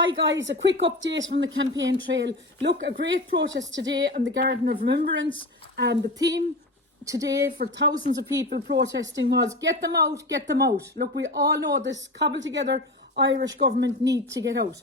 Hi guys, a quick update from the campaign trail. Look, a great protest today on the Garden of Remembrance, and the theme today for thousands of people protesting was get them out, get them out. Look, we all know this cobbled together Irish government need to get out.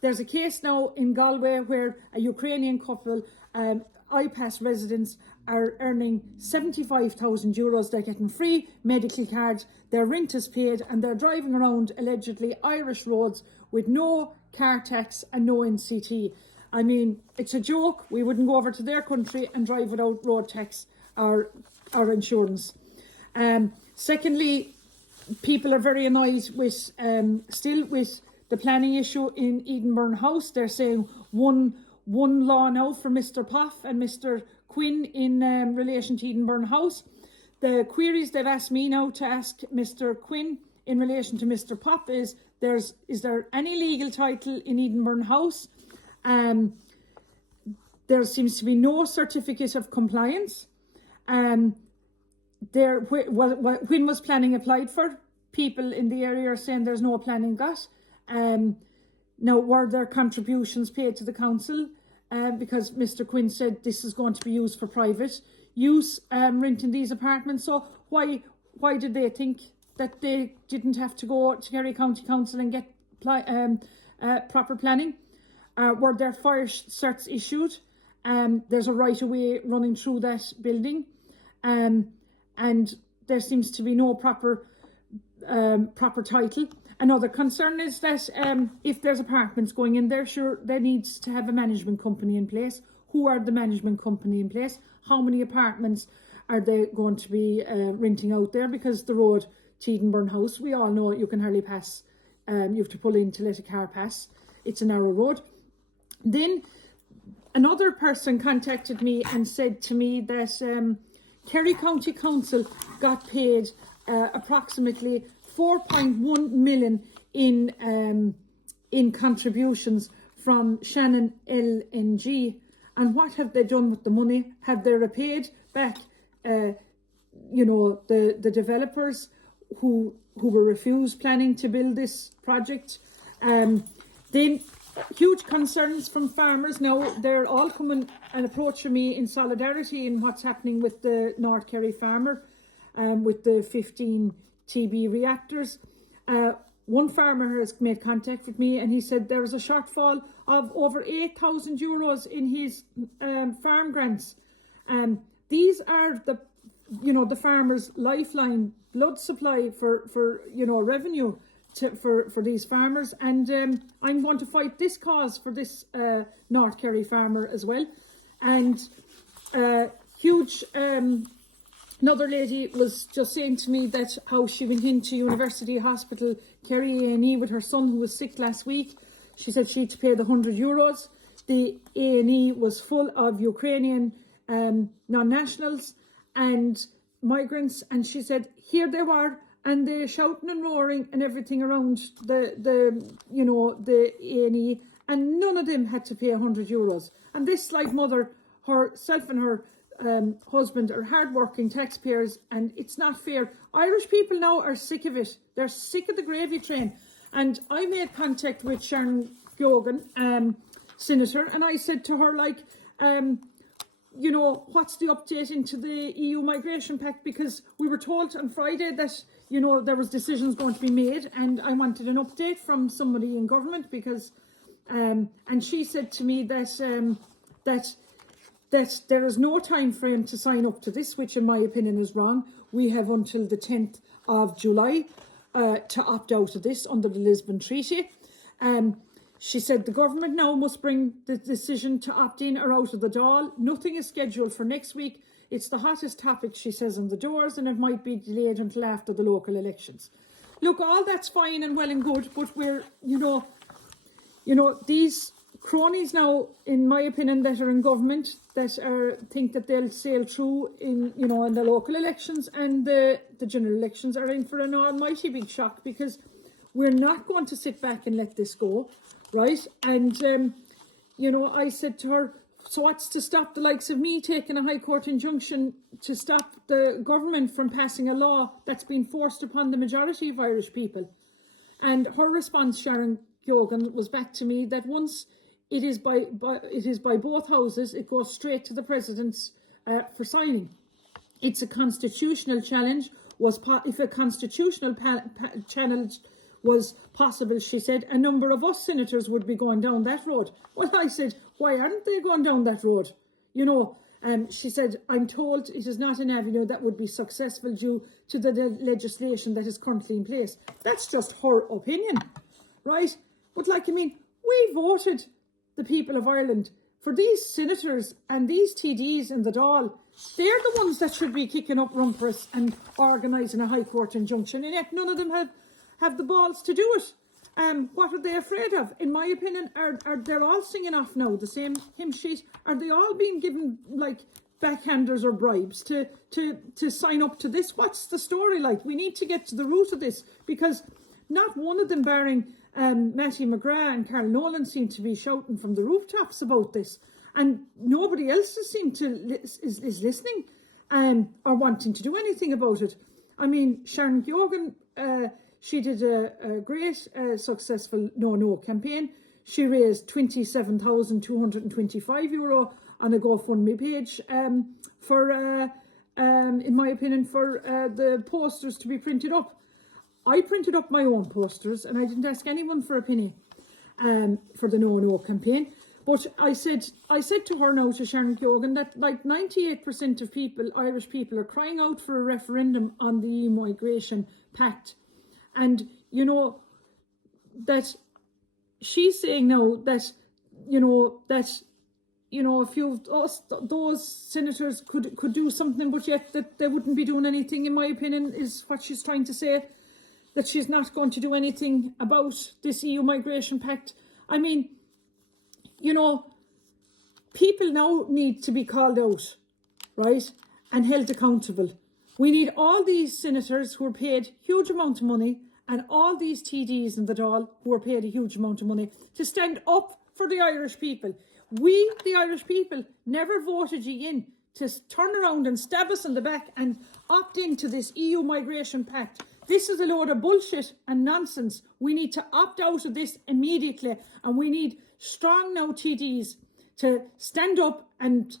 There's a case now in Galway where a Ukrainian couple, IPAS residents, are earning 75,000 euros. They're getting free medical cards, their rent is paid, and they're driving around allegedly Irish roads with no car tax and no NCT. I mean, it's a joke. We wouldn't go over to their country and drive without road tax or insurance. Secondly, people are very annoyed with still with the planning issue in Edenburn House. They're saying one law now for Mr. Poff and Mr. Quinn in relation to Edenburn House. The queries they've asked me now to ask Mr. Quinn in relation to Mr. Popp is there any legal title in Edenburn House? There seems to be no certificate of compliance. When was planning applied for? People in the area are saying there's no planning got. Now, were there contributions paid to the council? Because Mr. Quinn said this is going to be used for private use, renting these apartments. So why did they think that they didn't have to go to Kerry County Council and get proper planning? Were there fire certs issued? There's a right of way running through that building, and there seems to be no proper title. Another concern is that if there's apartments going in there, sure, there needs to have a management company in place. Who are the management company in place? How many apartments are they going to be renting out there? Because the road to Edenburn House, we all know you can hardly pass. You have to pull in to let a car pass. It's a narrow road. Then another person contacted me and said to me that Kerry County Council got paid approximately 4.1 million in contributions from Shannon LNG. And what have they done with the money? Have they repaid back, the developers who were refused planning to build this project? Then huge concerns from farmers. Now they're all coming and approaching me in solidarity in what's happening with the North Kerry farmer, with the 15 TB reactors. One farmer has made contact with me and he said there was a shortfall of over 8,000 euros in his farm grants. These are the farmer's lifeline, blood supply for revenue for these farmers. And I'm going to fight this cause for this North Kerry farmer as well. And huge. Another lady was just saying to me that how she went into University Hospital, Kerry A&E, with her son who was sick last week. She said she had to pay the 100 euros. The A&E was full of Ukrainian non-nationals and migrants. And she said, here they were, and they shouting and roaring and everything around the A&E. And none of them had to pay 100 euros. And this mother, herself and her husband are hard-working taxpayers, and it's not fair. Irish people now are sick of it. They're sick of the gravy train. And I made contact with Sharon Geoghegan, Senator, and I said to her, what's the update into the EU migration pact? Because we were told on Friday that, there was decisions going to be made, and I wanted an update from somebody in government because, and she said to me that there is no time frame to sign up to this, which in my opinion is wrong. We have until the 10th of July to opt out of this under the Lisbon Treaty. She said the government now must bring the decision to opt in or out of the Dáil. Nothing is scheduled for next week. It's the hottest topic, she says, on the doors, and it might be delayed until after the local elections. Look, all that's fine and well and good, but we're, these cronies now, in my opinion, that are in government, that think that they'll sail through in the local elections and the general elections, are in for an almighty big shock, because we're not going to sit back and let this go, right? And I said to her, so what's to stop the likes of me taking a High Court injunction to stop the government from passing a law that's been forced upon the majority of Irish people? And her response, Sharon Geoghegan was back to me that once it is by both houses, it goes straight to the President's for signing. It's a constitutional challenge. If a constitutional challenge was possible, she said, a number of us senators would be going down that road. Well, I said, why aren't they going down that road? You know, she said, I'm told it is not an avenue that would be successful due to the legislation that is currently in place. That's just her opinion, right? But like, I mean, we voted, the people of Ireland, for these senators and these TDs in the Dáil. They're the ones that should be kicking up rumpus and organising a High Court injunction, and yet none of them have the balls to do it. What are they afraid of? In my opinion, are they're all singing off now the same hymn sheet? Are they all being given like backhanders or bribes to sign up to this? What's the story like? We need to get to the root of this, because not one of them, barring Mattie McGrath and Carol Nolan, seem to be shouting from the rooftops about this, and nobody else is listening or wanting to do anything about it. I mean, Sharon Geoghegan, she did a great, successful No campaign. She raised €27,225 on a GoFundMe page for, in my opinion, for the posters to be printed up. I printed up my own posters, and I didn't ask anyone for a penny for the No campaign. But I said to her now, to Sharon Geoghegan, that like 98% of people, Irish people, are crying out for a referendum on the EU migration pact. And, you know, that she's saying now that, a few of those senators could do something, but yet that they wouldn't be doing anything, in my opinion, is what she's trying to say, that she's not going to do anything about this EU migration pact. I mean, you know, people now need to be called out, right, and held accountable. We need all these senators who are paid huge amount of money, and all these TDs in the Dáil who are paid a huge amount of money, to stand up for the Irish people. We, the Irish people, never voted you in to turn around and stab us in the back and opt into this EU migration pact. This is a load of bullshit and nonsense. We need to opt out of this immediately, and we need strong now TDs to stand up and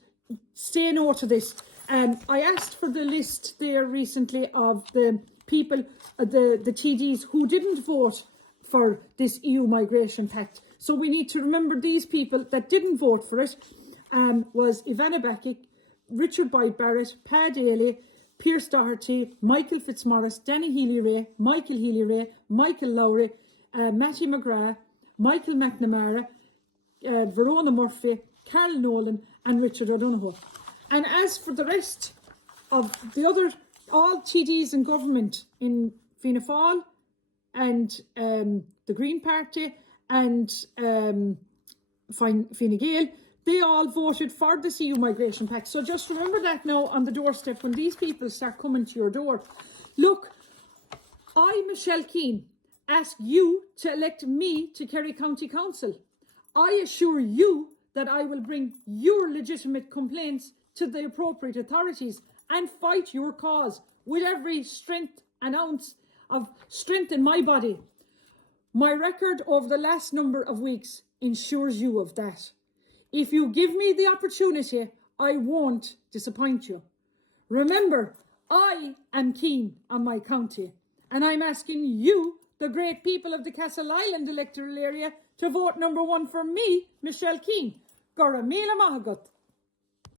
say no to this. I asked for the list there recently of the people, the TDs who didn't vote for this EU migration pact. So we need to remember these people that didn't vote for it. Was Ivana Bacik, Richard Boyd Barrett, Pa Daly, Pierce Doherty, Michael Fitzmaurice, Danny Healy-Rae, Michael Healy-Rae, Michael Lowry, Mattie McGrath, Michael McNamara, Verona Murphy, Carol Nolan and Richard O'Donoghue. And as for the rest of the other, all TDs in government in Fianna Fáil and the Green Party and Fine Gael, they all voted for this EU migration pact. So just remember that now on the doorstep when these people start coming to your door. Look, I, Michelle Keane, ask you to elect me to Kerry County Council. I assure you that I will bring your legitimate complaints to the appropriate authorities and fight your cause with every strength and ounce of strength in my body. My record over the last number of weeks ensures you of that. If you give me the opportunity, I won't disappoint you. Remember, I am keen on my county, and I'm asking you, the great people of the Castle Island electoral area, to vote number 1 for me, Michelle Keane. Gora Mila Mahagut.